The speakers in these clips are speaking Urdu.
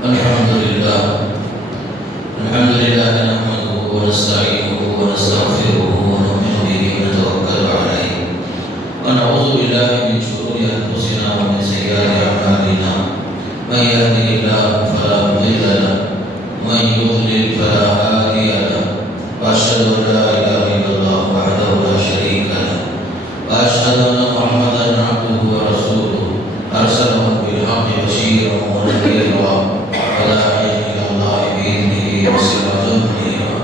الحمد لله نحمده ونستعينه ونستغفره ونؤمن به ونتوكل عليه ونعوذ بالله من شرور أنفسنا ومن سيئات أعمالنا من يهده الله فلا مضل له ومن يضلل فلا هادي له وأشهد أن لا إله إلا الله وحده لا شريك له وأشهد أن محمدا عبده ورسوله أرسله بالحق بشيرا ونذيرا وداعيا إلى الله بإذنه وسراجا منيرا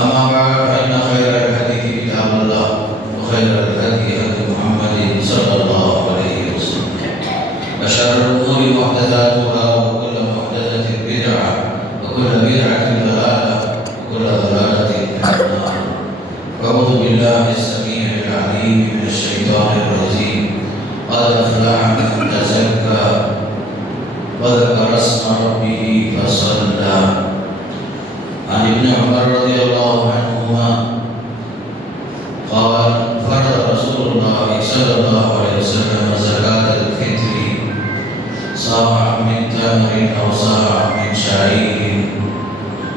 أما بعد فإن خير الحديث كتاب الله وخير الهدي هدي محمد صلى الله عليه وسلم وشر الأمور محدثاتها وكل محدثة بدعة وكل بدعة ضلالة وكل ضلالة في النار أعوذ بالله السميع العليم من الشيطان الرجيم قد أفلح من تزكى وذكر اسم ربه فصلى عن ابن عمر رضي الله عنهما قال فرض رسول الله صلى الله عليه وسلم زكاة الفطر صاعا من تمر أو صاعا من شعير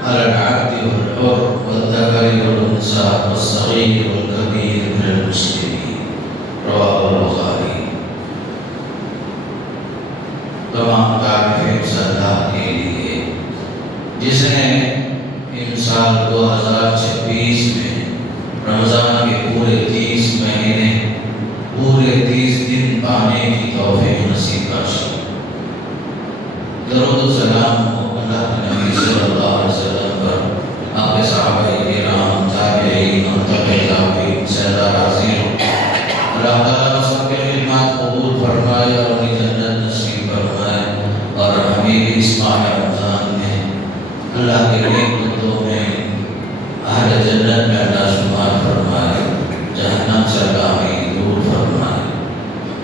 على العبد والحر والذكر والأنثى والصغير والكبير من المسلمين رواه البخاري. تمام تعریفیں اللہ کے لیے جس نے ان سال 2026 میں رمضان کے پورے 30 مہینے پورے 30 دن پانے کی توفیق نصیب بخشی. درود و سلام ہو اللہ کے نبی صلی اللہ علیہ وسلم پر، آپ کے صحابہ کرام، تابعین اور تبع تابعین سے اللہ راضی ہو. اللہ تعالیٰ سب کے خدمات قبول فرمائے اور انہیں جنت نصیب فرمائے اور ہمیں بھی اس ماہ رمضان میں اللہ کے نیک بندوں میں اہل جنت میں اللہ شمار فرمائے، جہنم سے اللہ ہمیں دور فرمائے.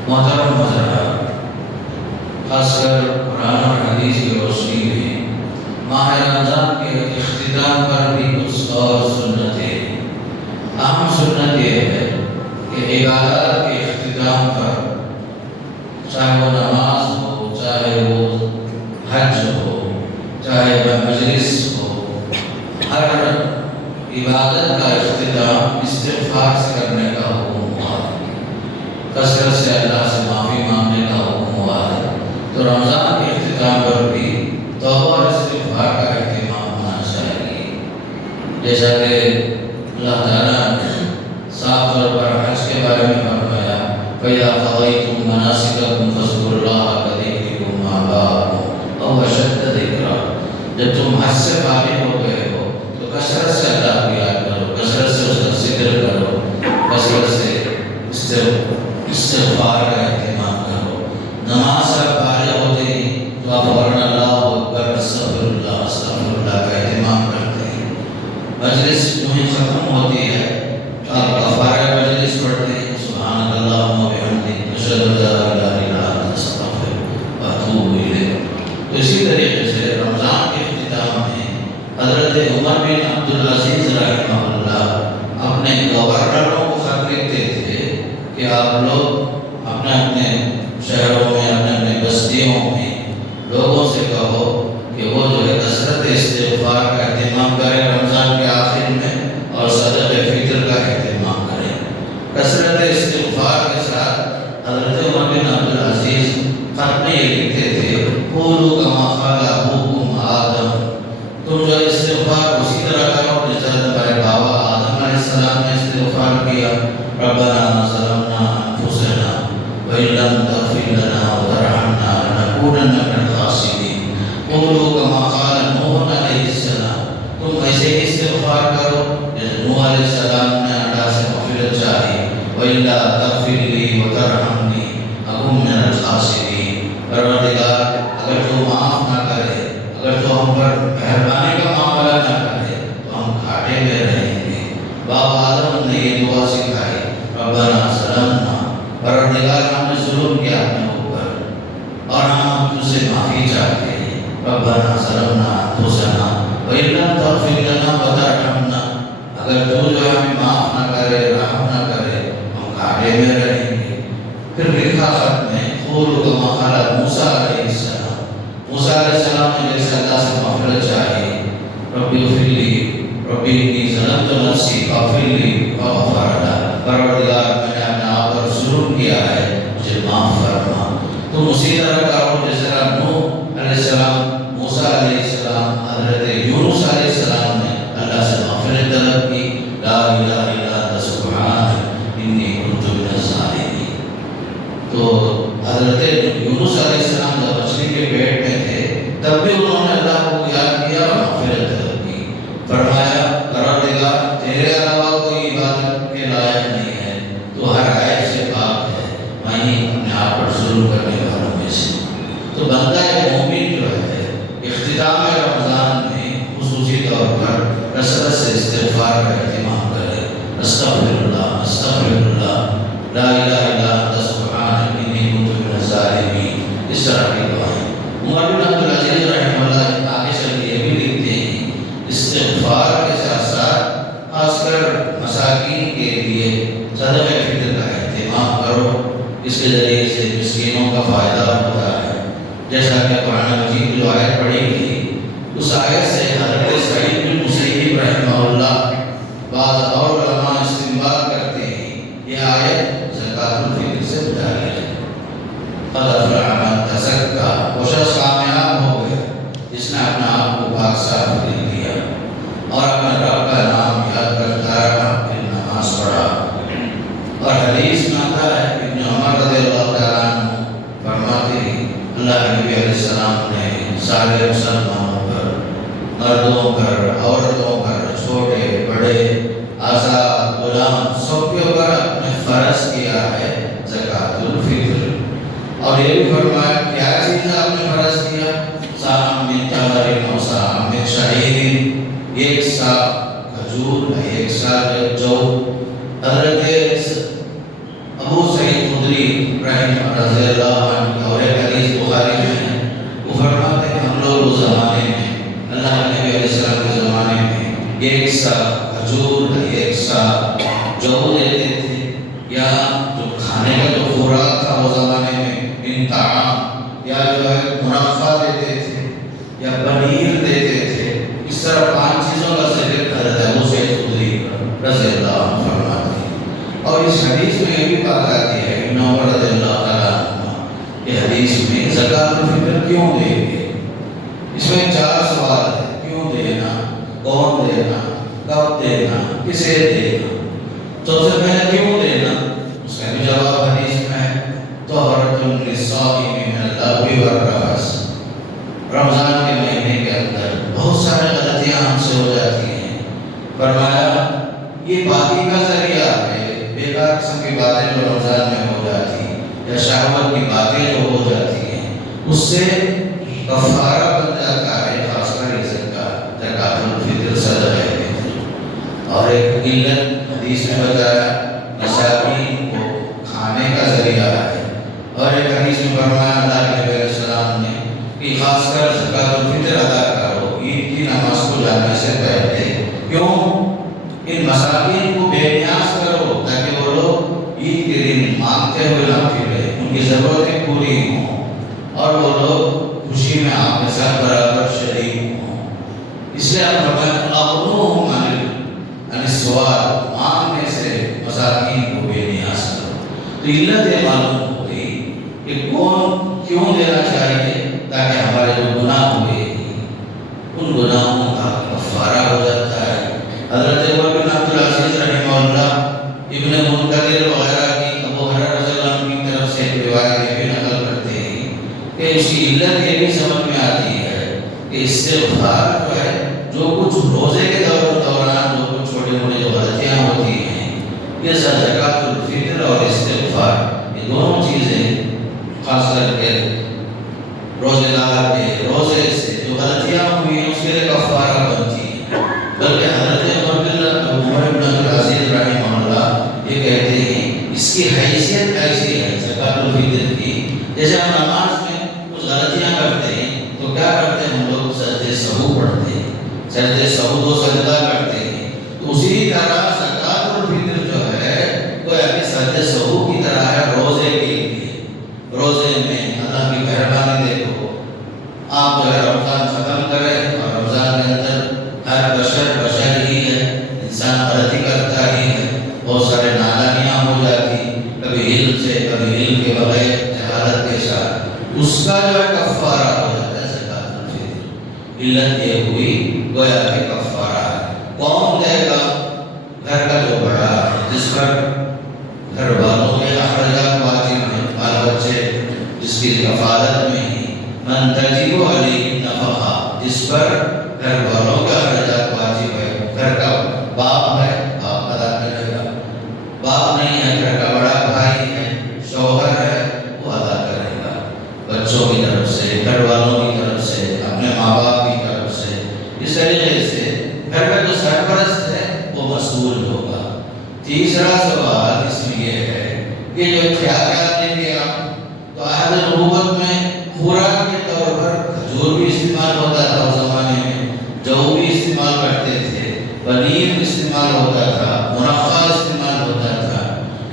محترم حضرات، خاص کر قرآن اور حدیث کی روشنی میں ماہ رمضان کے اختتام پر بھی کچھ اور سنتیں. اہم سنت یہ ہے کہ عبادات کے اختتام پر، چاہے وہ نماز ہو، چاہے وہ حج ہو، چاہے وہ مجلس ہو، ہر عبادت کا اختتام استغفار سے کرنے کا حکم ہوا ہے، کثرت سے اللہ سے معافی مانگنے کا حکم ہوا ہے. تو رمضان کے اختتام پر بھی توبہ اور استغفار کا اہتمام ہونا چاہیے. جیسا کہ اللہ تعالیٰ نے صاف طور پر حج کے بارے میں فرمایا فَإِذَا قَضَيْتُم مَّنَاسِكَكُمْ فاذكروا اللَّهَ كَذِكْرِكُمْ آبَاءَكُمْ أَوْ أَشَدَّ ذِكْرًا. جب تم حج سے فارغ ہو گئے ہو تو کثرت سے اللہ کو یاد کرو، کثرت سے اس کا ذکر کرو، کثرت سے استغفار کا اہتمام کرو. نماز سے فارغ ہوتے ہیں تو آپ فوراً اللہ اکبر استغفر اللہ کا اہتمام کرتے ہیں. مجلس جو ہی ختم ہوتی ہے آپ کفارہ مجلس پڑھتے ہیں سبحان اللہ و بحمدہ اشہد ان لا الہ الا انت استغفرک و اتوب الیک. تو اسی طریقے سے رمضان کے اختتام میں حضرت عمر بن عبدالعزیز رحمہ اللہ اپنے گورنروں کو خط لکھتے تھے کہ آپ لوگ اپنے اپنے شہروں میں، اپنے اپنے بستیوں میں لوگوں سے کہو کہ وہ جو ہے کثرت استغفار کا اہتمام کریں رمضان کے آخر میں اور صدقہ فطر کا اہتمام کریں. کثرت استغفار کے ساتھ حضرت عمر بن عبدالعزیز خط میں یہ لکھتے تھے قولوا کما قال ابوکم آدم، تم جو استغفار اسی طرح کرو جس طرح تمہارے بابا آدم علیہ السلام نے استغفار کیا. ربنا ظلمنا انفسنا وإن لم تغفر لنا وترحمنا لنكونن من الخاسرين. قولوا كما قال نوح علیہ السلام، تم ایسے ہی استغفار کرو جیسے نوح علیہ السلام نے اللہ سے مغفرت چاہی. وَإِلَّا تَغْفِرْ لِي وَتَرْحَمْنِي أَكُن مِّنَ الْخَاسِرِينَ. پروردگار اگر تو معاف نہ کرے، اگر تو ہم پر مہربانی کا معاملہ نہ کرے تو ہم گھاٹے میں رہیں گے. بابا آدم نے یہ دعا سکھائی ربنا ظلمنا، پروردگار ہم نے ظلم کیا اپنے اوپر اور ہم تجھ سے معافی چاہتے ہیں. ربنا ظلمنا انفسنا وإن لم تغفر لنا وترحمنا، اگر تو جو ہمیں معاف نہ کرے، رحم نہ کرے، ہم گھاٹے میں رہیں گے. پھر لکھا خط میں قولوا کما قال موسیٰ علیہ السلام، موسیٰ علیہ السلام اختتام رمضان میں خصوصی طور پر کثرت سے استغفار کا اہتمام کریں۔ استغفر اللہ، لا الہ الا انت سبحانک انی کنت من الظالمین، اس طرح کی دعائیں۔ عمر بن عبد العزیز رحمہ اللہ آگے چل کے یہ بھی لکھتے ہیں، استغفار کے ساتھ ساتھ خاص کر مساکین کے لیے صدقہ فطر کا اہتمام کرو، اس کے ذریعے سے مسکینوں کا فائدہ ہوتا ہے۔ جیسا کہ قرآن مجید جو آیت پڑھی گئی، اس آیت سے حضرت سعید بن مسیب رحمہ اللہ بعض اور علماء استنباط کرتے ہیں یہ آیت زکوٰۃ الفطر سے متعلق ہے۔ قد افلح من تزکیٰ، وہ شخص کامیاب ہو گیا جس نے اپنا آپ کو پاک صاف کر لیا اور اپنے رب کا نام یاد کرتا رہا، پھر نماز پڑھا۔ اور حدیث میں آتا ہے ابن عمر رضی اللہ تعالیٰ عنہ فرماتے ہیں اللہ کے نبی علیہ السلام نے سارے مسلمانوں پر، مردوں پر، عورتوں پر، چھوٹے بڑے، آزاد غلام، سب کے اوپر اپنے فرض کیا ہے زکوٰۃ الفطر۔ اور یہ بھی فرمایا کیا چیز آپ نے فرض کیا؟ سام من تمر و سام من شعیر، ایک سا کھجور، ایک سا جو۔ حضرت ابو سعید خدری رضی اللہ عنہ اور ایک حدیث بخاری میں ہے، وہ فرماتے ہیں ہم لوگ اس زمانے میں اللہ کے نبی علیہ السلام کے زمانے میں ایک سا کھجور، ایک سا جو دیتے تھے، یا جو کھانے کا جو خوراک تھا وہ زمانے میں ان طعام، یا جو ہے منافع دیتے تھے، یا پنیر دیتے تھے۔ اس طرح 5 چیزوں کا ذکر حضرت ابو سعید خدری رضی اللہ عنہ فرماتے ہیں۔ اور اس حدیث میں یہ بھی بات آتی ہے ابن عمر رضی اللہ تعالیٰ عنہ کہ حدیث میں زکوٰۃ الفطر کیوں دیں گے؟ اس میں 4 سوال ہے، کیوں دینا، کون دینا، کب دینا، کسے دینا۔ تو سب سے پہلے کیوں دینا، اس کا بھی جواب حدیث میں ہے، طہرۃ للصائم من اللغو والرفث۔ رمضان کے مہینے کے اندر بہت سارے غلطیاں ہم سے ہو جاتی ہیں، فرمایا یہ باقی کا ذریعہ ہے، بیکار قسم کی باتیں جو رمضان میں ہو جاتی ہیں یا شہوت کی باتیں جو ہو جاتی ہیں، اس سے کفارہ بن جاتا ہے، خاص کر عزت کا زکوٰۃ الفطر صدقہ فطر۔ اور ایک علت حدیث میں بتایا مساکین کو کھانے کا ذریعہ ہے۔ اور ایک حدیث میں فرمایا اللہ کے نبی علیہ السلام نے کہ خاص کر زکوٰۃ الفطر ادا کرو عید کی نماز کو جانے سے پہلے۔ کیوں؟ ان مساکین کو بے نیاز کرو تاکہ وہ لوگ عید کے دن مانگتے ہوئے نہ پھریں، ان کی ضرورتیں پوری ہوں اور وہ لوگ خوشی میں آپ کے ساتھ برابر شریک ہوں۔ اس لیے آپ اغنوہم عن السؤال، مانگنے سے مساکین کو بے نیاز کرو۔ تو علت یہ معلوم ہو گئی کہ کون کیوں دینا چاہیے، تاکہ ہمارے جو گناہ ہوئے ان گناہوں کا کفارہ ہو جاتا ہے۔ حضرت عمر بن عبد العزیز رحمہ اللہ ابن منکدر وغیرہ کی ابو ہریرہ رضی اللہ عنہ کی طرف سے روایت بھی نقل کرتے ہیں کہ اس کی علت یہ بھی سمجھ میں آتی ہے کہ استغفار جو ہے، جو کچھ روزے کے دوران جو کچھ چھوٹے موٹے جو غلطیاں ہوتی ہیں، یہ سب زکوٰۃ الفطر اور استغفار، یہ دونوں چیزیں خاص کر کے روزے دار کے روزے سے جو غلطیاں ہوئی ہیں اس کے لیے کفارہ بنتی ہیں۔ بلکہ حضرت عمر بن عبد العزیز رحمہ اللہ یہ کہتے ہیں اس کی حیثیت ایسی ہے زکوٰۃ الفطر کی، جیسے ہم نماز میں کچھ غلطیاں کرتے ہیں تو کیا کرتے ہیں، ہم لوگ سجدے سہو پڑھتے ہیں، سجدے سہو کو سجدہ کرتے ہیں، تو اسی طرح زکوٰۃ الفطر جو ہے وہ ایک سجدے سہو کی طرح ہے روزے کے لیے۔ روزے میں اللہ کی مہربانی دیکھو، آپ جو ہے رمضان ختم کریں اور رمضان کے اندر ہر بشر ہی ہے، انسان غلطی کرتا ہی ہے، بہت سارے نادانیاں ہو جاتی، کبھی علم سے کبھی علم کے بغیر، جہالت کے ساتھ، اس کا جو ہے کفارہ ہو جاتا ہے زکوٰۃ الفطر۔ علت یہ ہوئی گویا کہ کفارہ ہے۔ کون دے گا؟ گھر کا جو بڑا ہے، جس پر گھر والوں کے اخراجات واجب ہیں، بال بچے جس کی کفالت میں ہی، من تجب علیہ النفقہ، جس پر گھر والوں کا اخراجات واجب ہے، گھر کا باپ ہے باپ ادا کرے گا، باپ نہیں ہے گھر کا بڑا بھائی ہے، شوہر ہے، وہ ادا کرے گا۔ بچوں کی طرف سے، گھر والوں کی طرف سے، اپنے ماں باپ کی تیسرا سوال اس میں یہ ہے کہ جو کیا دیں گے آپ؟ تو عہد نبوت میں خوراک کے طور پر کھجور بھی استعمال ہوتا تھا اس زمانے میں، جو بھی استعمال کرتے تھے، پنیر استعمال ہوتا تھا، منقع استعمال ہوتا تھا۔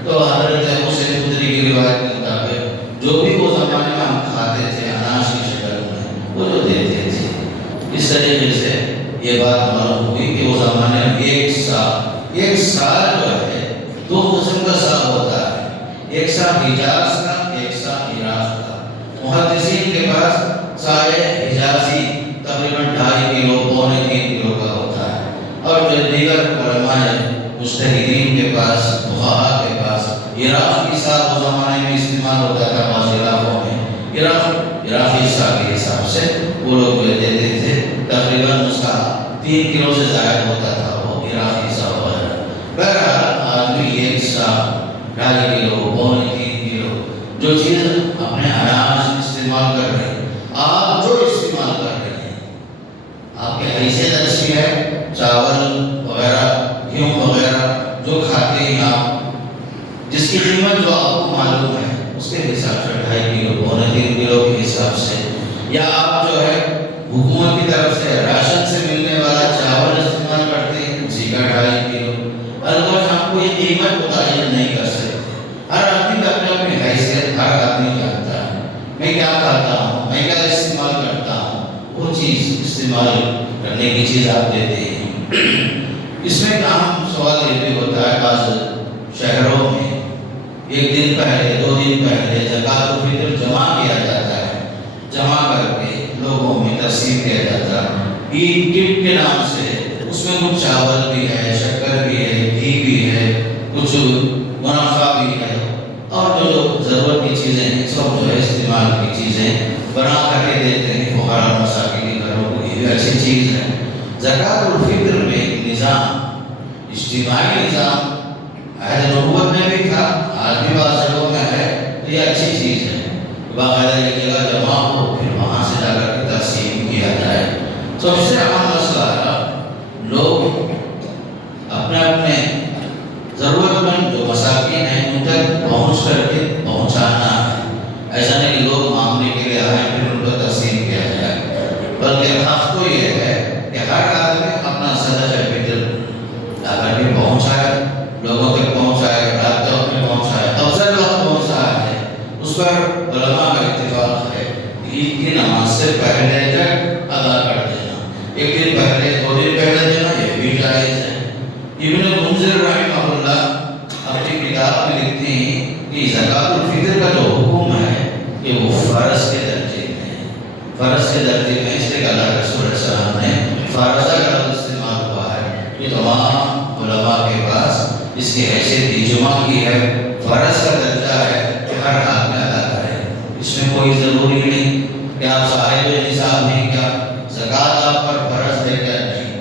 تو حضرت حسین خدری کی روایت کے مطابق جو بھی وہ زمانے میں ہم کھاتے تھے اناج کی شکل میں، وہ جو دیتے تھے۔ اس طریقے سے یہ بات معلوم ہوئی کہ وہ زمانے میں ایک سال جو ہے دو قسم کا سال ہوتا ہے، ایک سال حجاز کا، ایک سال عراق کا۔ محدثین کے پاس سائے حجازی تقریباً 2.5 کلو، 2.25 کلو کا ہوتا ہے، اور جو دیگر علماء مجتہدین کے پاس، فقہاء کے پاس عراق کی سال وہ زمانے میں استعمال ہوتا تھا۔ بعض علاقوں میں عراقی سال کے حساب سے وہ لوگ جو دیتے تھے، تقریباً اس کا 3 کلو سے زائد ہوتا تھا وہ عراقی سال وغیرہ۔ بہرحال آدمی ایک سال 2.5 کلو، 2.25 کلو جو چیز اپنے اناج استعمال کر رہے ہیں، آپ جو استعمال کر رہے ہیں، آپ کے حیثیت اچھی ہے، چاول وغیرہ، گیہوں وغیرہ جو کھاتے ہیں آپ، جس کی قیمت جو آپ کو معلوم ہے اس کے حساب سے 2.5 کلو، 2.25 کلو کے حساب سے، یا آپ جو ہے حکومت کی طرف سے راشن سے ملنے والا چاول استعمال کرتے ہیں، اسی کا 2.5 کلو۔ البتہ ہم کو یہ قیمت متعین نہیں کر سکتے، ہر آدمی کا اپنے اپنی حیثیت، ہر آدمی جانتا ہے میں کیا کھاتا ہوں، میں کیا استعمال کرتا ہوں، وہ چیز استعمال کرنے کی چیز آپ دیتے ہیں۔ اس میں اہم سوال یہ بھی ہوتا ہے، بعض شہروں میں 1 دن پہلے، 2 دن پہلے زکوٰۃ الفطر جمع کیا جاتا ہے، جمع کر کے لوگوں میں تقسیم کیا جاتا ہے عید کٹ کے نام سے۔ اس میں کچھ چاول بھی ہے، شکر بھی ہے، گھی بھی ہے، کچھ منافع بھی ہے، اور جو ضرورت کی چیزیں ہیں سب جو ہے استعمال کی چیزیں بنا کر کے دیتے ہیں فقراء مساکین کے گھروں کو۔ یہ بھی اچھی چیز ہے۔ زکوٰۃ الفطر میں نظام، اجتماعی نظام عہد نبوت میں بھی تھا، آج بھی بعض جگہوں میں ہے، تو یہ اچھی چیز ہے۔ باقاعدہ ایک جگہ جمع ہو، پھر وہاں سے جا کر کے تقسیم کیا جائے۔ سب سے اہم مسئلہ ہے لوگ اپنے اپنے ضرورت مند جو مساکین ہیں ان تک پہنچ کر کے پہنچانا ہے۔ ایسا نہیں کہ لوگ مانگنے کے لیے آئیں پھر ان کو تقسیم کیا جائے، بلکہ حق تو یہ ہے کہ ہر آدمی اپنا صدقہ فطر لا کر کے پہنچائے، لوگوں تک پہنچائے، رات تک میں پہنچائے، افضل وقت پہنچا ہے۔ اس پر علماء کا اتفاق ہے عید کی نماز سے پہلے تک ادا کر دینا، 1 دن پہلے، 2 دن پہلے دینا، یہ بھی جائز ہے۔ ابن منذر رحمہ اللہ اپنی کتاب میں لکھتے ہیں کہ زکوٰۃ الفطر کا جو حکم ہے کہ وہ فرض کے درجے میں ہے، فرض کے درجے میں، اس لیے کہ اللہ رسول صلی اللہ علیہ وسلم نے فرضہ کا لفظ استعمال ہوا ہے۔ یہ تمام علماء کے پاس اس کی حیثیت اجماع کی ہے، فرض کا درجہ ہے کہ ہر آدمی ادا کرے۔ اس میں کوئی ضروری نہیں کہ آپ صاحب نصاب ہیں، کیا زکوٰۃ آپ پر فرض ہے کیا نہیں۔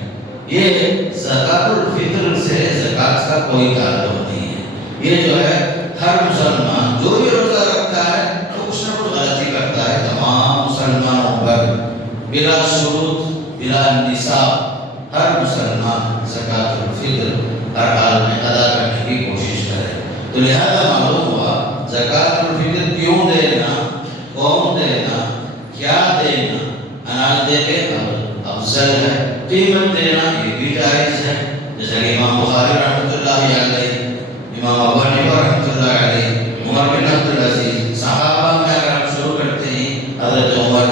یہ زکوٰۃ الفطر سے زکوٰۃ کا کوئی تعلق نہیں ہے۔ یہ جو ہے ہر مسلمان جو بھی روزہ رکھتا ہے تو کچھ نہ کچھ غلطی کرتا ہے، تمام مسلمانوں پر بلا شروط، بلا نصاب ہر مسلمان زکوٰۃ الفطر ہر حال میں ادا کرنے کی کوشش کرے۔ تو لہذا معلوم ہوا زکوٰۃ الفطر کیوں دینا، کون دینا، کیا دینا، اناج دے کے افضل ہے، قیمت دینا یہ بھی جائز ہے۔ جیسا کہ امام بخاری رحمۃ اللہ علیہ، امام ابو حنیفہ رحمۃ اللہ علیہ، عمر بن عبد العزیز، صحابہ میں اگر ہم شروع کرتے ہیں حضرت عمر،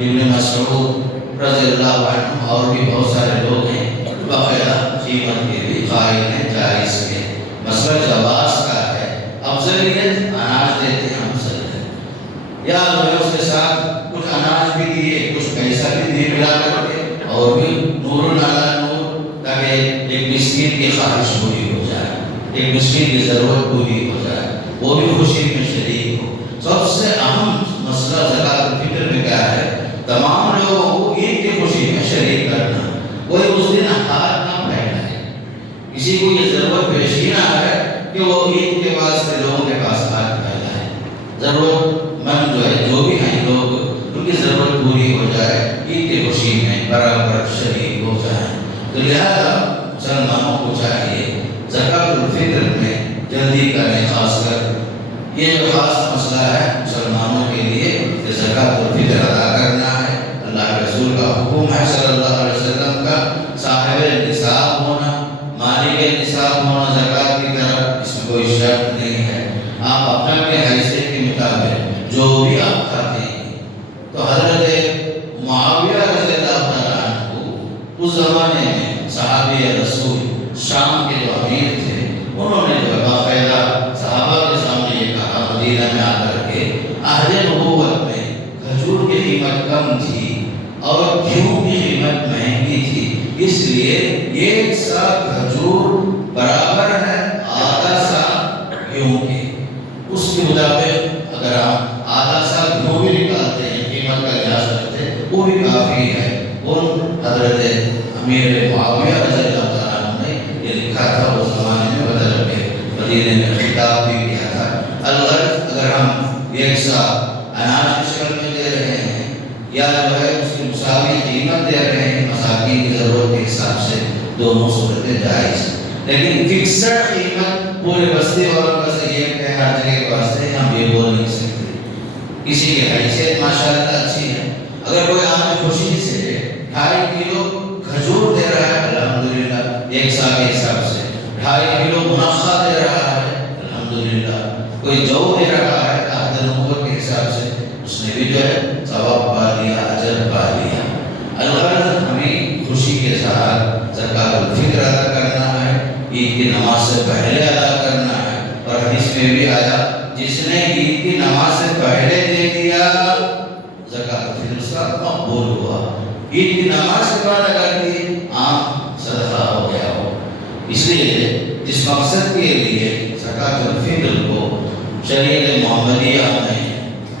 ابن مسعود رضی اللہ عنہ، اور بھی بہت سارے لوگ ہیں باقاعدہ قیمت کے بھی قائل ہیں، جائز کے۔ مسئلہ جواز کا ہے، افضلیت اناج دیتے ہیں افضل ہے، یا اس کے ساتھ کچھ اناج بھی دیے، کچھ پیسہ بھی دیے ملا کر کے، اور بھی نور علی نور، تاکہ ایک مسکین کی خواہش پوری ہو جائے، ایک مسکین کی ضرورت پوری ہو جائے، وہ بھی خوشی میں شریک ہو۔ سب سے اہم مسئلہ زکوٰۃ الفطر میں کیا ہے؟ تمام لوگوں کو عید کی خوشی میں شریک کرنا، کوئی اس دن ہاتھ نہ پھیلائے، کسی کو یہ ضرورت پیش ہی نہ ہے کہ وہ عید کے واسطے لوگوں کے پاس ہاتھ پھیلائے۔ ضرورت مند جو ہے، جو بھی ہیں لوگ، ان کی ضرورت پوری ہو جائے، عید کی خوشی میں برابر شریک ہو جائیں۔ تو لہذا مسلمانوں کو چاہیے زکوٰۃ الفطر میں جلدی کریں، خاص کر یہ جو خاص مسئلہ ہے مسلمانوں کے لیے کہ زکوٰۃ الفطر ادا کرنا ہے۔ اللہ کے رسول کا حکم ہے صلی اللہ علیہ وسلم کا، صاحب نصاب ہونا، مالک نصاب ہونا زکوٰۃ کی طرف، اس میں کوئی شرط نہیں ہے۔ آپ اپنے حیثیت کے مطابق جو بھی آپ کھاتے ہیں۔ تو حضرت معاویہ رضی اللہ تعالیٰ عنہ اس زمانے میں صحابی رسول شام کے جو امیر تھے، انہوں نے جو باقاعدہ صحابہ کے سامنے یہ کہا مدینہ میں آ کر کے عہد نبوت میں کھجور کی قیمت کم تھی اور گیہوں کی قیمت مہنگی تھی، اس لیے ایک سا کھجور برابر ہے آدھا سا گیہوں کے۔ اس کے مطابق اگر آپ آدھا سا گیہوں بھی نکالتے ہیں، قیمت کا لحاظ کرتے ہیں، وہ بھی کافی ہے۔ اور حضرت امیر معاویہ رضی اللہ تعالیٰ عنہ نے یہ لکھا تھا اس زمانے میں، بدل کے مدینے میں خطاب بھی کیا تھا۔ الغرض اگر ہم ایک سا اناج کی شکل میں دے رہے ہیں یا جو ہے اس کی مساوی قیمت دے رہے ہیں مساکین کی ضرورت کے حساب سے، دونوں صورتیں جائز ہیں۔ لیکن فکسڈ قیمت پورے بستی والوں کا سے یہ کہ ہر جگہ کے واسطے ہم یہ بول نہیں سکتے۔ کسی کی حیثیت ماشاءاللہ اچھی ہے، اگر کوئی آدمی خوشی سے 2.5 کلو کھجور دے رہا ہے الحمدللہ ایک سا کے حساب سے، 2.5 کلو منقع دے رہا ہے الحمدللہ، کوئی جو دے رہا ہے عہد نبوت کے حساب سے، اس نے بھی جو ہے ثواب پا لیا، اجر پا لیا۔ الغرض ہمیں خوشی کے ساتھ زکوٰۃ الفطر ادا کرنا ہے، عید کی نماز سے پہلے ادا کرنا ہے۔ اور حدیث میں بھی آیا جس نے عید کی نماز سے پہلے دے دیا زکوٰۃ الفطر اس کا مقبول ہوا، عید کی نماز کے بعد اگر دی عام صدقہ ہو گیا ہو۔ اس لیے اس مقصد کے لیے زکوٰۃ الفطر کو شریعت محمدیہ میں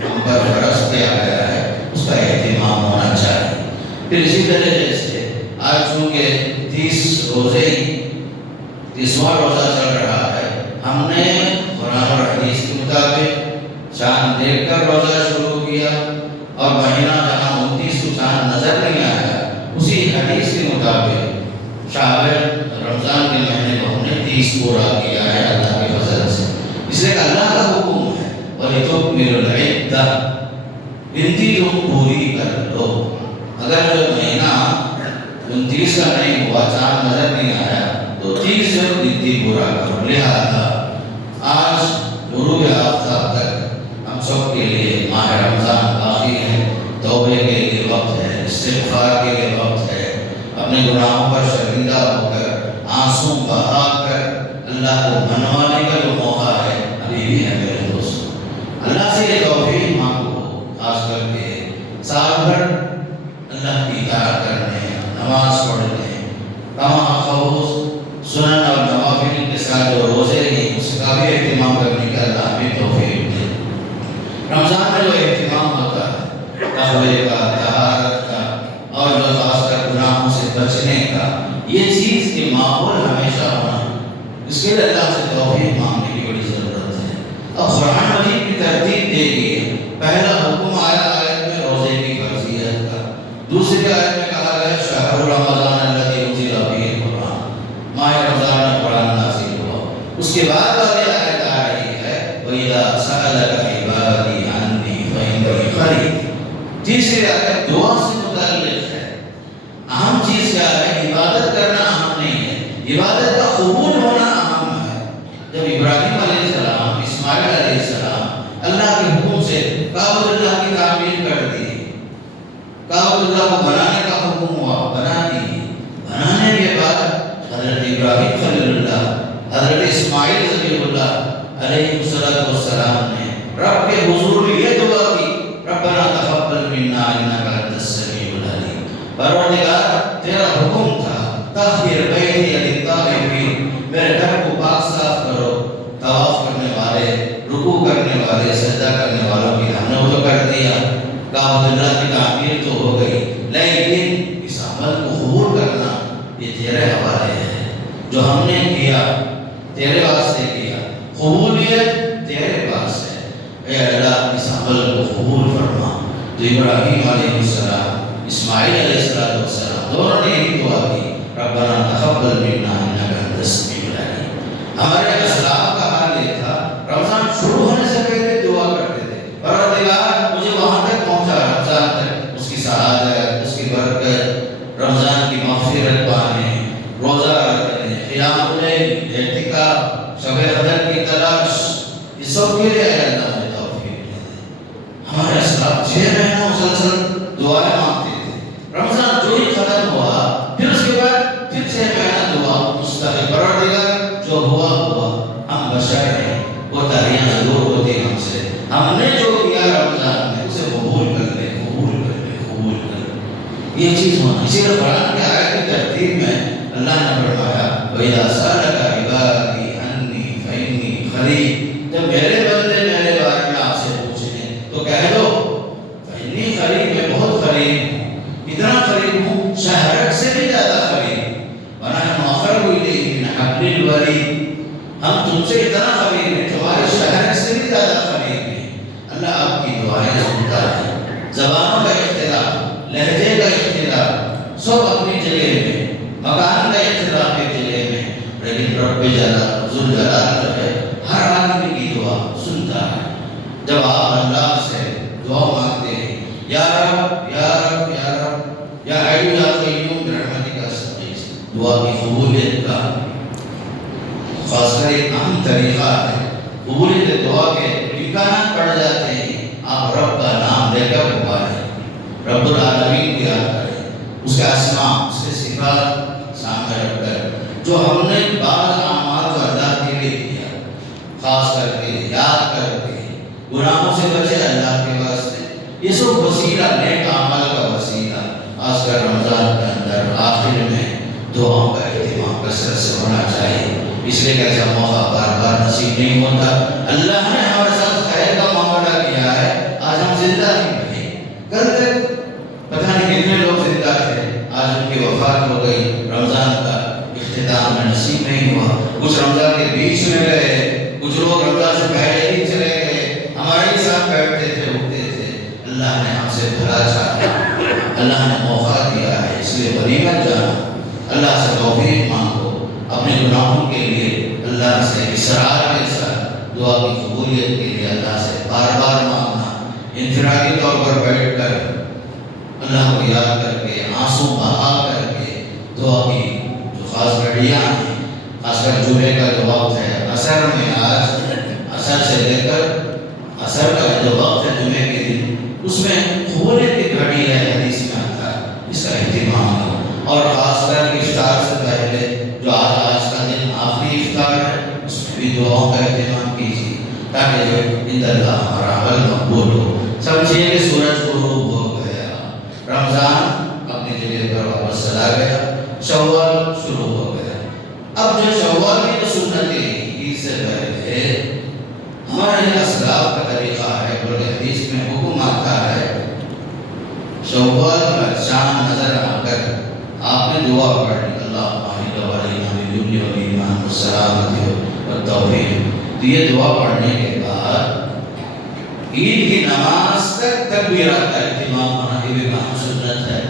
ہم پر فرض کیا گیا ہے، اس کا اہتمام ہونا چاہیے۔ پھر اسی طرح سے آج چونکہ 30 روزے 30واں روزہ چل رہا ہے، ہم نے قرآن اور حدیث کے مطابق چاند دیکھ کر روزہ شروع کیا، اور مہینہ جہاں 29 کو چاند نظر نہیں آیا، اسی حدیث کے مطابق شعبان رمضان کے مہینے کو ہم نے 30 پورا کیا ہے اللہ کے فضل سے۔ اس لیے اللہ کا حکم ہے وَلِتُكْمِلُوا الْعِدَّةَ، گنتی تم پوری کر لو۔ اگر جو مہینہ 29 کا نہیں ہوا، چاند نظر نہیں آیا، تو 30 سے گنتی پورا کرو۔ لہذا آج غروب آفتاب تک ہم سب کے لیے ماہ رمضان باقی ہے، توبے کے لیے وقت ہے، استغفار کے لیے وقت ہے، اپنے گناہوں پر شرمندہ ہو کر آنسو بہا کر اللہ کو منوانے کا جو موقع ہے ابھی بھی ہے میرے دوستوں۔ اللہ سے یہ توفیق مانگو، خاص کر کے سال بھر اللہ کی اطاعت کرنے، نماز پڑھنے، تمام سنن اور نوافل کے ساتھ جو روزے ہیں اس کا بھی اہتمام کرنے کا اللہ بھی توفیق دے۔ رمضان میں جو اہتمام ہوتا ہے تقوی کا، طہارت کا، اور جو خاص کر گناہوں سے بچنے کا، یہ چیز کے ماحول ہمیشہ ہونا، اس کے لیے اللہ سے توفیق مانگنے کی بڑی ضرورت ہے۔ اب قرآن مجید کی ترتیب دیکھیے، پہلا حکم آیا آیت میں روزے کی فرضیت کا، دوسری آیت میں کہا گیا شہر رمضان الذی انزل فیہ القرآن، ماہ رمضان میں قرآن نازل ہوا۔ اس کے بعد والی آیت آ رہی ہے وَإِذَا سَأَلَكَ عِبَادِي عَنِّي فَإِنِّي قَرِيبٌ۔ تیسری آیت دعا سے متعلق ہے۔ اہم چیز کیا ہے؟ عبادت کرنا اہم نہیں ہے، عبادت کا قبول ہونا اہم ہے۔ جب ابراہیم علیہ السلام، اسماعیل علیہ السلام اللہ کے حکم سے کعبۃ اللہ کی تعمیر کر دی، کعبۃ اللہ کو بنانے کا حکم ہوا، بنا دی، بنانے کے بعد حضرت ابراہیم خلیل اللہ، حضرت اسماعیل ذبیح اللہ علیہ السلام نے رب کے حضور یہ دعا کی ربنا تقبل منا انک انت السمیع العلیم۔ پروردگار تیرا حکم تھا طہر بیتی للطائفین، میرے گھر کو پاک صاف کرو، طواف کرنے والے، رکوع کرنے والے، سجدہ کرنے والوں کی ہم نے وہ تو کر دیا، کعبۃ اللہ کی تعمیر تو ہو گئی، لیکن اس عمل کو قبول کرنا یہ تیرے حوالے ہے، جو ہم نے کیا تیرے واسطے کیا، قبولیت تیرے پاس ہے، اے اللہ اس عمل کو قبول فرما۔ تو ابراہیم علیہ السلام، اسماعیل علیہ السلام دونوں نے ایک دعا کی ربنا تقبل منا انک انت السمیع العلیم۔ ہمارے اسلاف کا حال یہ تھا، رمضان شروع ہونے سے پہلے دعا کرتے تھے، پروردگار مجھے وہاں تک پہنچا، رمضان تک، اس کی سعادت، اس کی برکت، رمضان کی مغفرت پانے، روزہ رکھنے، قیام اللیل، اعتکاف، شب قدر کی تلاش، اس سب کے لیے اللہ نے توفیق دی۔ ہمارے اسلاف 6 مہینہ مسلسل دعائیں مانگتے تھے۔ رمضان جو ہی ختم ہوا، پھر اس کے بعد پھر 6 مہینہ دعا مستقل، پروردگار جو ہوا ہوا، ہم بشر ہیں، وہ تاریاں ضرور ہوتی ہم سے، ہم نے جو کیا رمضان میں اسے قبول کر لے، قبول کر لے، قبول کر لے، یہ چیز ہونا۔ اسی لیے قرآن کی آیت کی ترتیب میں اللہ نے فرمایا وَإِذَا سَأَلَكَ عِبَادِي عَنِّي فَإِنِّي قَرِيبٌ، جب میرے بندے میرے بارے میں آپ سے پوچھیں تو کہہ دو فَإِنِّي قَرِيبٌ، میں بہت قریب ہوں، اتنا قریب ہوں شہرک سے بھی زیادہ قریب ہوں، وَنَحْنُ أَقْرَبُ إِلَيْهِ مِنْ حَبْلِ الْوَرِيدِ، ہم تم سے اتنا قریب ہیں، تمہارے شہرک سے بھی زیادہ قریب ہیں۔ اللہ آپ کی دعائیں سنتا ہے۔ زبانوں کا اختلاف، لہجے کا اختلاف، سب اپنی جگہ میں، مکان کا اختلاف ایک جگہ میں، لیکن رب جلال ذوالجلال جو ہے ہر آدمی کی دعا سنتا ہے۔ جب آپ اللہ سے دعا مانگتے ہیں یا رب یا رب یا رب یا حی یا قیوم برحمتک استغیث، دعا کی قبولیت کا خاص کر ایک اہم طریقہ ہے۔ قبولیت دعا کے امکانات بڑھ جاتے ہیں، آپ رب کا نام لے کر پکاریں، رب العالمین کو یاد کریں، اس کے اسماء، اس کے صفات سامنے رکھ کر، جو ہم نے بعض اعمال کو اللہ کے لیے کیا، خاص کر کے یاد کر کے گناہوں سے بچے اللہ کے واسطے، یہ سب وسیلہ، نیک اعمال کا وسیلہ، خاص کر رمضان کے اندر آخر میں دعاؤں کا اہتمام کثرت سے ہونا چاہیے، اس لیے کہ ایسا موقع بار بار نصیب نہیں ہوتا۔ اللہ نے ہمارے ساتھ خیر کا معاملہ کیا ہے، آج ہم زندہ نہیں رہے، کل تک پتہ نہیں کتنے لوگ زندہ تھے، آج ان کی وفات ہو گئی، رمضان کا اختتام میں نصیب نہیں ہوا، کچھ رمضان کے بیچ میں گئے، کچھ لوگ رمضان سے پہلے ہی چلے گئے، ہمارے ہی ساتھ بیٹھتے تھے، اٹھتے تھے۔ اللہ نے ہم سے بھلا چاہا، اللہ نے موقع دیا ہے، اس لیے غنیمت جانا، اللہ سے توفیق مانگو، اپنے گناہوں کے لیے اللہ سے اصرار کے ساتھ دعا کی قبولیت کے لیے اللہ سے بار بار مانگنا، انفرادی طور پر بیٹھ کر اللہ کو یاد کر کے، آنسو بہا کر کے دعا کی جو خاص گھڑیاں ہیں، خاص کر جمعے کا جو وقت ہے، عصر میں، آج عصر سے لے کر عصر کا جو وقت ہے جمعے کے دن، اس میں قبولیت کی گھڑی ہے، حدیث میں آتا ہے، اس کا اہتمام ہو، اور خاص کر افطار سے پہلے جو آج کا دن آخری افطار ہے، اس میں بھی دعاؤں کا اہتمام کیجیے، تاکہ جو اللہ ہمارا عمل مقبول ہو۔ سمجھیے کہ سورج غروب ہو گیا، رمضان اپنی جگہ پر واپس چلا گیا، شوال شروع ہو گیا۔ اب جو شوال کی جو سنتیں عید سے پہلے ہمارے اسلاف کا طریقہ ہے، بلکہ حدیث میں حکم آتا ہے، شوال کا چاند نظر آ کر آپ نے دعا پڑھ لی، اللہ والایمان والسلامتی والتوفیق، تو یہ دعا پڑھنے کے بعد عید کی نماز تک تکبیرات کا اہتمام ہونا، یہ بھی اہم سنت ہے۔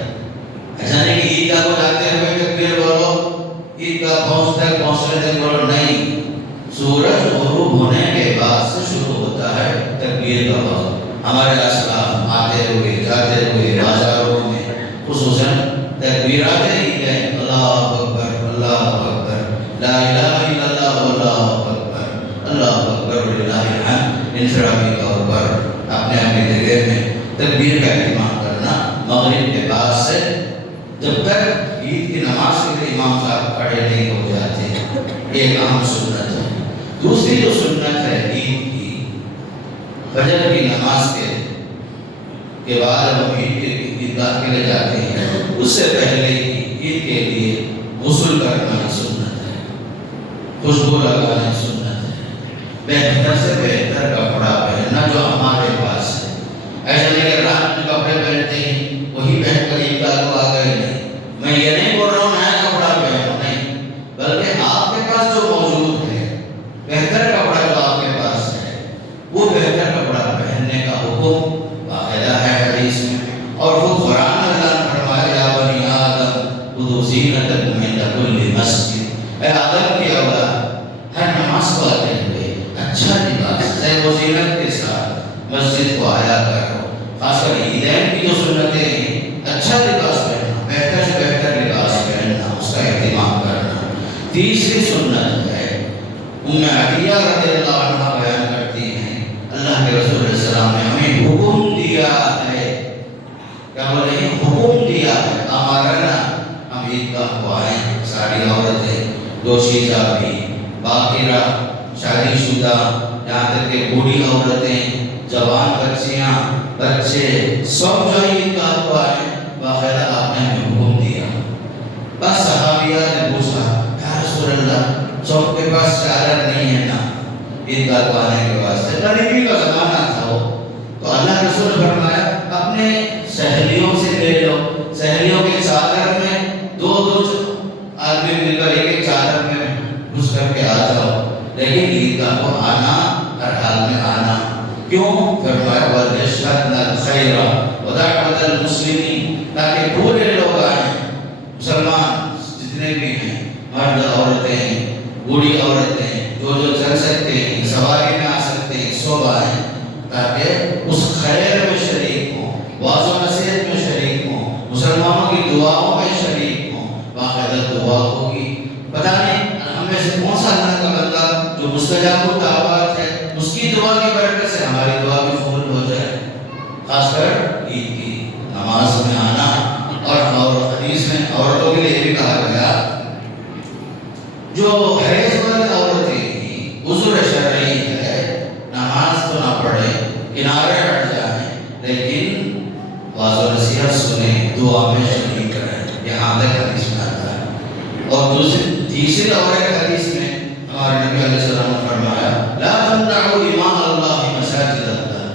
ایسا نہیں کہ عید گاہ کو جاتے ہوئے تکبیر بولو، عید گاہ پہنچنے تک بولو، نہیں، سورج غروب ہونے کے بعد سے شروع ہوتا ہے تکبیر کا وقت۔ ہمارے اسلاف آتے ہوئے جاتے ہوئے بازاروں میں خصوصاً تکبیرات عید ہیں، اللہ اکبر، اللہ اکبر، لا الہ الا اللہ، اللہ اکبر، اللہ اکبر وللہ الحمد، انفرادی طور پر اپنے جگہ میں تکبیر کا اہتمام کرنا، مغرب کے بعد سے جب تک عید کی نماز کے لیے امام صاحب کھڑے نہیں ہو جاتے، ایک اہم سنت ہے۔ دوسری جو سنت ہے عید کی، فجر کی نماز کے بعد ہم عیدگاہ کے لیے جاتے ہیں، اس سے پہلے عید کے لیے غسل کرنا سنت ہے، خوشبو لگانا سنت ہے، بہتر سے بہتر کپڑا پہننا جو ہمارے پاس ہے، ایسا نہیں کہ رات میں کپڑے پہنتے ہیں وہی پہن کر عیدگاہ کو آ گئے، نہیں، میں یہ نہیں بول رہا ہوں نیا کپڑا پہنو، نہیں، بلکہ آپ کے پاس جو موجود ہے، بہتر کپڑا جو آپ کے پاس ہے، وہ بہتر کپڑا پہننے کا حکم باقاعدہ ہے حدیث میں، اور خود قرآن میں اللہ نے فرمایا یا بنی آدم خذوا زینتکم عند کل مسجد، اے آدم کی اولاد، ہر خاص کر عیدین کی جو سنتیں ہیں، اچھا لباس پہننا، بہتر سے بہتر لباس پہننا، اس کا اہتمام کرنا۔ تیسری سنت ہے، ام عطیہ رضی اللہ عنہ بیان کرتی ہیں، اللہ کے رسول علیہ السلام نے ہمیں حکم دیا ہے، کیا بولے ہیں؟ حکم دیا ہے، امرنا، ہم عیدگاہ کو آئیں، ساری عورتیں، دوشیزہ بھی، باقرہ، شادی شدہ، یہاں تک کہ بوڑھی عورتیں، جوان بچیاں، بچے، سب جو عیدگاہ کو آئیں، باقاعدہ آپ نے ہمیں حکم دیا۔ بس صحابیہ نے پوچھا، یا رسول اللہ، سب کے پاس چادر نہیں ہے نا عیدگاہ کو آنے کے واسطے، غریبی کا زمانہ تھا وہ، تو اللہ کے رسول نے فرمایا اپنے سہیلیوں سے لے لو، سہیلیوں کے چادر میں دو آدمی مل کر ایک چادر میں گھس کر کے آ جاؤ، لیکن عیدگاہ کو آنا، ہر حال میں آنا۔ کیوں؟ فرمایا وَلْيَشْهَدْنَ الْخَيْرَ وَدَعْوَةَ الْمُسْلِمِينَ، تاکہ پورے لوگ آئیں، مسلمان جتنے بھی ہیں، مرد عورتیں، بوڑھی عورتیں، جو چل سکتے ہیں، سواری میں آ سکتے ہیں، سب آئیں، تاکہ اس خیر میں شریک ہوں، واضح و نصیحت میں شریک ہوں، مسلمانوں کی دعاؤں میں شریک ہوں، باقاعدہ دعا ہوگی۔ پتہ نہیں ہم میں سے کون سا اللہ کا بندہ جو مستجاب الدعوات ہے، اس کی دعا کی برکت سے ہماری دعا بھی قبول ہو جائے۔ خاص کر عید کی نماز میں آنا، اور حدیث میں عورتوں کے لیے بھی کہا گیا، جو حیض والی عورتیں ہیں، عذر شرعی ہے، نماز تو نہ پڑھیں، کنارے ہٹ جائیں، لیکن واضح و نصیحت سنیں، دعا میں شریک کریں، یہاں تک حدیث میں آتا ہے۔ اور تیسری اور ایک حدیث میں ہمارے نبی علیہ السلام نے فرمایا، لا تمنعوا اماء اللہ مساجد اللہ،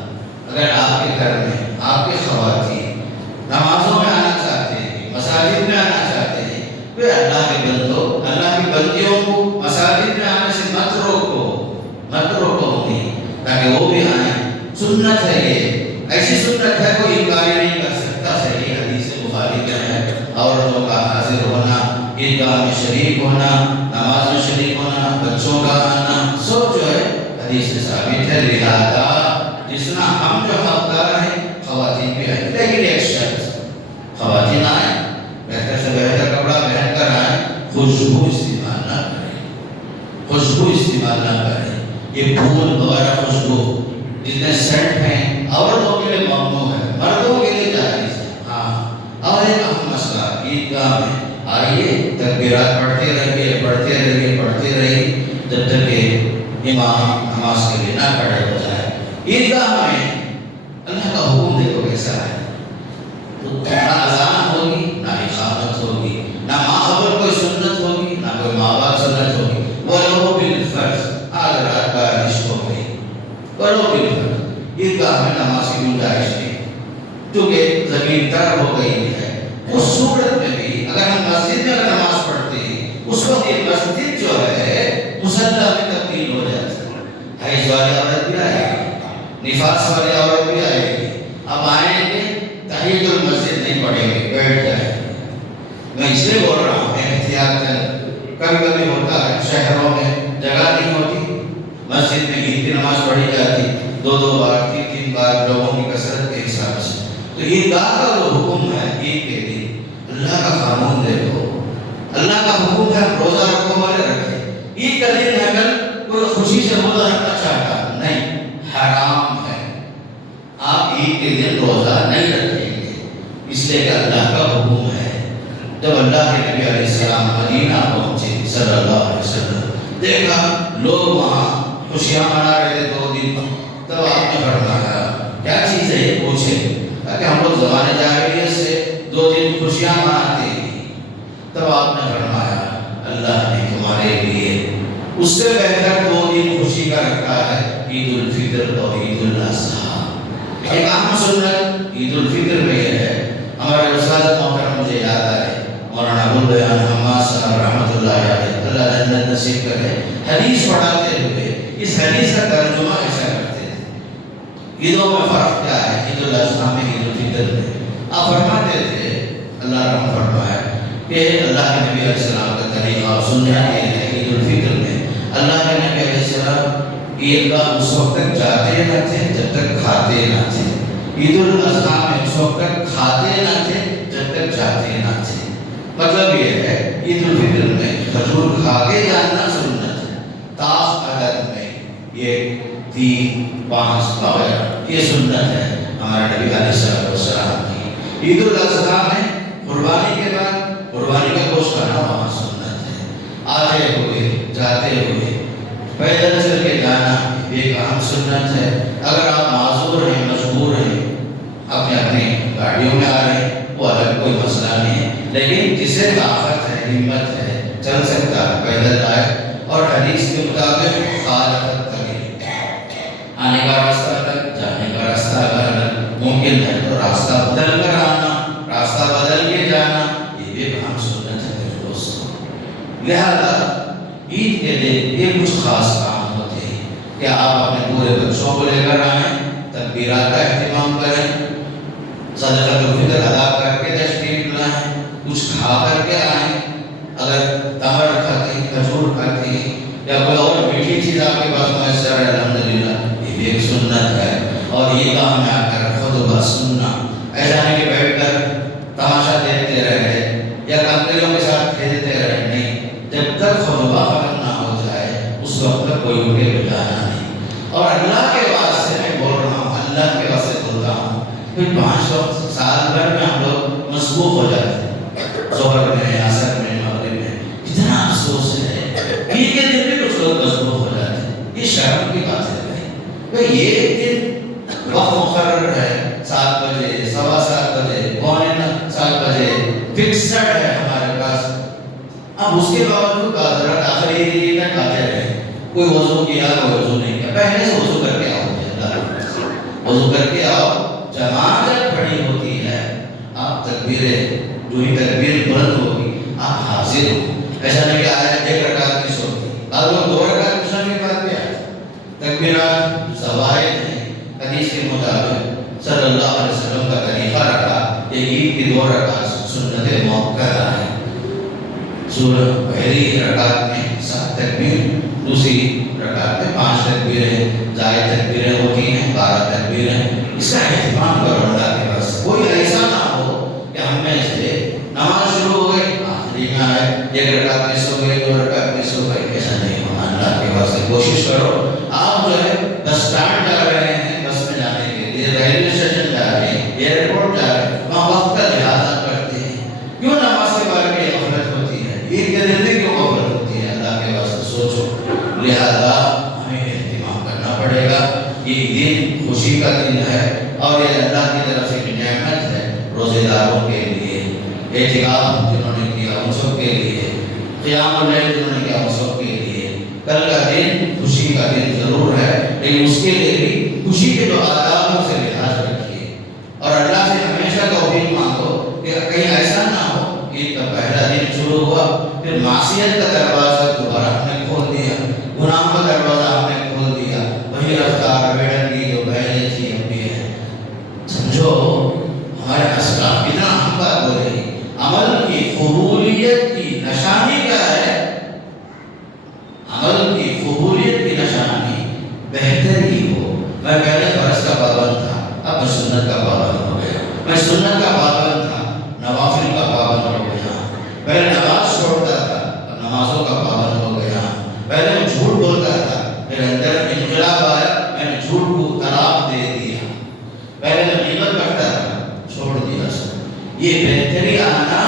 اگر آپ کے گھر میں آپ کے خواتین نمازوں میں آنا چاہتے ہیں، مساجد میں آنا چاہتے ہیں، تو اللہ کے بندوں، اللہ کی بندیوں کو مساجد میں آنے سے مت روکو انہیں، تاکہ وہ بھی آئیں۔ سنت ہے یہ، ایسی سنت ہے کوئی انکار نہیں کر سکتا۔ صحیح حدیث بخاری میں ہے، عورتوں کا حاضر ہونا، عیدگاہ میں شریک ہونا، نماز میں شریک ہونا، بچوں کا آنا، سب جو ہے حدیث سے ثابت ہے۔ لہذا جتنا ہم جو حقدار ہیں، خواتین بھی آئیں، لیکن ایک شرط، خواتین آئیں، بہتر سے بہتر کپڑا پہن کر آئیں، خوشبو استعمال نہ کریں، یہ پھول وغیرہ خوشبو جتنے سینٹ ہیں عورتوں کے لیے ممنوع ہے، مردوں کے لیے جائز ہے۔ ہاں، اور ایک اہم مسئلہ، عیدگاہ میں آئیے، تکبیرات پڑھتے رہیے جب تک کہ امام نماز کے لیے نہ کھڑے ہو جائے۔ عیدگاہ میں اللہ کا حکم دیکھو کیسا ہے، نہ اذان ہوگی، نہ اقامت ہوگی، نہ ماحول کوئی سنت ہوگی، نہ کوئی ماں باپ سنت ہوگی، وَلَوْ بِالْفَرْضِ، آج رات بارش ہو گئی، وَلَوْ بِالْفَرْضِ، عیدگاہ میں نماز کی گنجائش نہیں، کیونکہ زمین تر ہو گئی ہے۔ اس صورت میں بھی اگر ہم مسجد میں نماز پڑھتے ہیں، اس وقت یہ مسجد جو ہے مصلی میں تبدیل ہو جاتی ہے۔ حیض والی عورت بھی آئے گی، نفاس والی عورت بھی آئے گی، اب آئیں گے تحیۃ المسجد نہیں پڑھیں گے، بیٹھ جائیں گے۔ میں اس لیے بول رہا ہوں احتیاط کبھی کبھی ہوتا ہے، شہروں میں جگہ نہیں ہوتی، مسجد میں عید کی نماز پڑھی جاتی 2 بار 3 بار لوگوں کی کثرت کے حساب سے، تو عیدگاہ کا جو حکم ہے عید کے دن، اللہ کا قانون دیکھو، اللہ کا حکم ہے روزہ رکھو والے رکھے، عید کا دن ہے، اگر کوئی خوشی سے روزہ رکھنا چاہتا نہیں، حرام ہے، آپ عید کے دن روزہ نہیں رکھیں گے، اس لیے کہ اللہ کا حکم ہے۔ جب اللہ کے نبی علیہ السلام مدینہ پہنچے صلی اللہ علیہ وسلم، دیکھا لوگ وہاں خوشیاں منا رہے تھے 2 دن، تب آپ نے فرمایا کیا چیز ہے یہ پوچھے، تاکہ ہم لوگ زمانے جاہلیت سے 2 دن خوشیاں مناتے ہیں، تب آپ نے فرمایا اللہ نے تمہارے لیے اس سے بہتر 2 دن خوشی کا رکھا ہے، عید الفطر اور عید الاضحیٰ۔ ایک اہم سنت عید الفطر میں یہ ہے، ہمارے استاد محترم مجھے یاد آئے، مولانا ابوالبیان حماد صاحب رحمۃ اللہ علیہ، اللہ جنت نصیب کرے، حدیث پڑھاتے ہوئے اس حدیث کا ترجمہ ایسا کرتے تھے، عیدوں میں فرق کیا ہے، عید الاضحیٰ میں، عید الفطر میں۔ آپ فرماتے تھے، اللہ رحم فرمایا، کہ اللہ کے نبی علیہ السلام کا طریقہ سننا یہ ہے، عید الفطر میں اللہ کے نبی علیہ السلام عیدگاہ اس وقت تک جاتے نہ تھے جب تک کھاتے نہ تھے، عید الاضحیٰ میں اس وقت تک کھاتے نہ تھے جب تک جاتے نہ تھے. مطلب یہ ہے عید الفطر میں کھجور کھا کے جانا سنت ہے. طاف عدد میں یہ 3 5 وغیرہ یہ سنت ہے ہمارے نبی علیہ السلام کی. عید الاضحیٰ میں قربانی کے بعد قربانی کا گوشت کھانا وہاں سنت ہے. آتے ہوئے جاتے ہوئے پیدل چل کے جانا ایک اہم سنت ہے. اگر آپ معذور ہیں مجبور ہیں اپنے اپنی گاڑیوں میں آ رہے ہیں وہ الگ کوئی مسئلہ نہیں ہے، لیکن جسے طاقت ہے ہمت ہے چل سکتا ہے پیدل آئے. اور حدیث کے مطابق مخالفت کرے، آنے کا راستہ الگ جانے کا راستہ الگ، ممکن ہے تو راستہ بدل کر آنا، راستہ بدل کے جانا، یہ بھی اہم سنت ہے میرے دوستوں. لہذا عید کے دن یہ کچھ خاص کام ہوتے ہیں کہ آپ اپنے پورے بچوں کو لے کر آئیں، تکبیرات کا اہتمام کریں، صدقۃ الفطر ادا کر کے تشریف لائیں، کچھ کھا کر کے آئیں. اگر تمر کھاتے ہیں کھجور کھاتے ہیں یا کوئی اور میٹھی چیز آپ کے پاس میسر ہے الحمدللہ یہ بھی ایک سنت ہے. اور یہ کام میں آ کر خطبہ سننا، ایسا نہیں کہ بیٹھ کر تماشا دیکھتے رہے یا کنکریوں کے ساتھ کھیلتے رہے، نہیں، جب تک خطبہ ختم نہ ہو جائے اس وقت تک کوئی ان کے بجانا نہیں. اور اللہ کے واسطے میں بول رہا ہوں، اللہ کے واسطے بولتا ہوں. پھر 5 وقت سال بھر میں ہم لوگ مسبوق ہو جاتے ہیں، ظہر میں عصر میں مغرب میں، اتنا افسوس ہے. عید کے دن بھی کچھ لوگ مسبوق ہو جاتے ہیں، یہ شرم کی بات ہے بھائی. یہ دن وقت مقرر ہے 7 بجے 7:15 بجے 7:45 بجے فکسڈ ہے ہمارے پاس. اب اس کے باوجود حضرات آخری دن تک آتے رہے، کوئی وضو کیا کوئی وضو نہیں کیا. پہلے سے وضو کر کے آؤ، وضو کر کے آؤ. جماعت جب کھڑی ہوتی ہے آپ تکبیریں جو ہی تکبیر بلند ہوگی آپ حاضر ہو. ایسا نہیں کہ آیا 1 رکعت مس ہوگی، بعض لوگ 2 رکعت مس ہونے کے بعد بھی آئے. تکبیرات زوائد ہیں. حدیث کے مطابق صلی اللہ علیہ وسلم کا طریقہ رکھا کہ عید کی 2 رکعت سنت موقعہ ہے. پہلی رکعت میں 7 تکبیر، دوسری رکعت میں 5 تکبیریں، زائد تکبیریں ہوتی ہیں 12 تکبیریں. اس کا اہتمام کرو اللہ کے پاس. کوئی ایسا نہ ہو کہ ہم میں سے نماز شروع ہو گئی آخری میں آئے 1 رکعت مس ہو گئی 2 رکعت مس ہو گئی. ایسا نہیں ہونا. اللہ کے واسطے کوشش کرو. آپ جو ہے بس اسٹینڈ جا رہے ہیں بس میں جانے کے لیے، ریلوے اسٹیشن جا رہے ہیں، ایئرپورٹ جا رہے ہیں، وہاں وقت کا لحاظہ کرتے ہیں. کیوں نماز کے بارے میں غفلت ہوتی ہے؟ عید کے دن میں کیوں غفلت ہوتی ہے؟ اللہ کے واسطے سوچو. لہذا ہمیں اہتمام کرنا پڑے گا. یہ دن خوشی کا دن ہے اور یہ اللہ کی طرف سے ایک نعمت ہے روزے داروں کے لیے. اعتکاف جنہوں نے کیا ان سب کے لیے، قیام اللیل جنہوں نے کیا ان سب کے لیے. کل کا دن خوشی کا دن ضرور ہے، لیکن اس کے لیے بھی خوشی کے جو آدابوں سے لحاظ رکھیے اور اللہ سے ہمیشہ توفیق مانگو کہ کہیں ایسا نہ ہو عید کا پہلا دن شروع ہوا پھر معصیت کا دروازہ دوبارہ ہم نے کھول دیا، گناہ کا دروازہ ہم نے کھول دیا، وہی رفتار بیڑنگی جو پہلے تھی اب بھی ہے. سمجھو ہمارے اسلاف کتنا اہم بات بول رہی. عمل کی قبولیت کی نشانی کیا ہے؟ عمل کی قبولیت کی نشانی بہتری ہو. میں پہلے فرض کا پابند تھا، اب میں سنت کا پابند ہو گیا. میں سنت کا پابند تھا، نوافل کا پابند ہو گیا. پہلے نماز چھوڑتا تھا، اب نمازوں کا پابند ہو گیا. پہلے میں جھوٹ بولتا تھا، میرے اندر انقلاب آیا، میں نے جھوٹ کو طلاق دے دیا. پہلے میں غیبت کرتا تھا، چھوڑ دیا سب. یہ بہتری آنا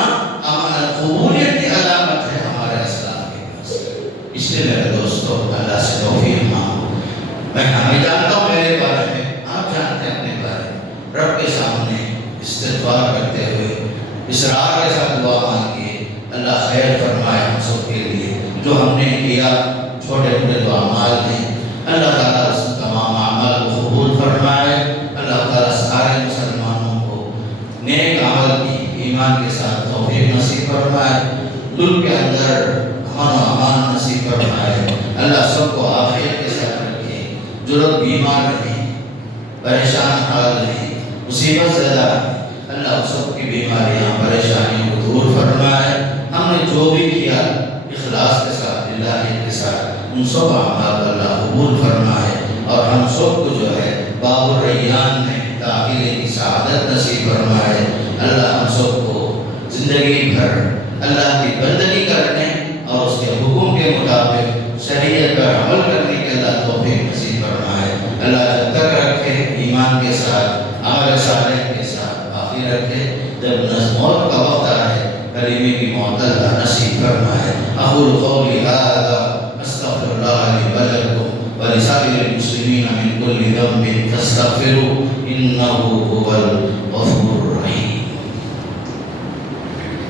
قبولیت کی علامت ہے ہمارے اسلاف کے پاس. اس لیے میرے دوستو اللہ سے توفیق مانگو. میں ہمیں جانتا ہوں میرے بارے میں، آپ جانتے ہیں اپنے بارے میں. رب کے سامنے استغفار کرتے ہوئے اصرار کے ساتھ دعا مانگیے. اللہ خیر فرمائے ہم سب کے لیے. جو ہم نے کیا چھوٹے چھوٹے جو اعمال ہیں اللہ تعالیٰ اس تمام اعمال کو قبول فرمائے. اللہ تعالیٰ سارے مسلمانوں کو نیک عمل کی ایمان کے ساتھ توفیق نصیب فرمائے. دل کے اندر امن و امان نصیب فرمائے. اللہ سب کو عافیت کے ساتھ رکھے. جو لوگ بیمار رہیں، پریشان حال رہیں، مصیبت زدہ، اللہ سب کی بیماریاں پریشانیوں کو دور فرمائے. ہم نے جو بھی کیا اخلاص کے ساتھ اللہ کے ساتھ ان سب اعمال اللہ قبول فرمائے اور ہم سب کو جو ہے باب الریان میں داخلے کی سعادت نصیب فرمائے۔ اللہ ہم سب کو زندگی بھر اللہ کی بندگی کرنے اور اس کے حکم کے مطابق شریعت پر عمل کرنے کے اللہ توفیق نصیب فرمائے۔ اللہ جب تک رکھے ایمان کے ساتھ، عمل صالح کے ساتھ باقی رکھے، جب موت کا وقت آئے کلمے کی موت اللہ نصیب فرمائے۔ اقول قولی ھذا استغفر اللہ لی ولکم ولسائر المسلمین من کل ذنب فاستغفروہ انہ هو الغفور